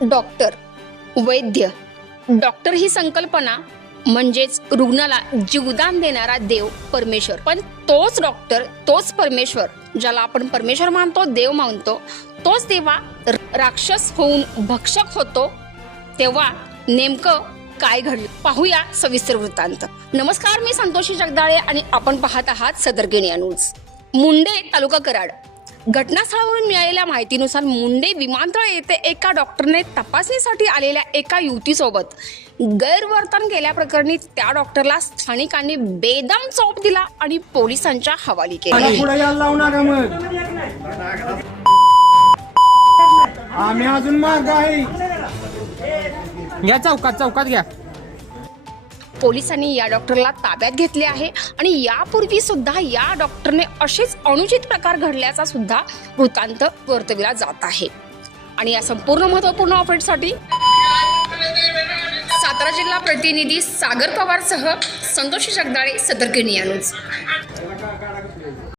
Doctor वैद्य. Doctor ही संकल्पना म्हणजेच रुग्णाला जीवदान देणारा देव परमेश्वर. पण तोच डॉक्टर तोच परमेश्वर ज्याला आपण परमेश्वर मानतो देव मानतो तोच तेव्हा र- राक्षस होऊन भक्षक होतो तेव्हा नेमकं काय घडलं? पाहूया सविस्तर वृत्तांत. नमस्कार मी संतोषी जगदाळे आणि आपण पाहत आहात सदर्गिणी न्यूज. मुंडे तालुका कराड. घटनास्थळावरून मिळालेल्या माहितीनुसार मुंडे विमानतळ येथे एका डॉक्टरने तपासणीसाठी आलेल्या एका युवतीसोबत गैरवर्तन केल्याप्रकरणी त्या डॉक्टरला स्थानिकांनी बेदम चोप दिला आणि पोलिसांच्या हवाली केले पुढे यायला मग. आम्ही अजून माग आहे. घ्या चौकात चौकात घ्या. पोलिसांनी या डॉक्टरला ताब्यात घेतले आहे आणि यापूर्वी सुद्धा या डॉक्टरने असेच अनुचित प्रकार घडल्याचा सुद्धा वृत्तांत वर्तविला जात आहे. आणि या संपूर्ण महत्त्वपूर्ण अपडेटसाठी सातारा जिल्हा प्रतिनिधी सागर पवारसह संतोष जगदाळे सदर न्यूज.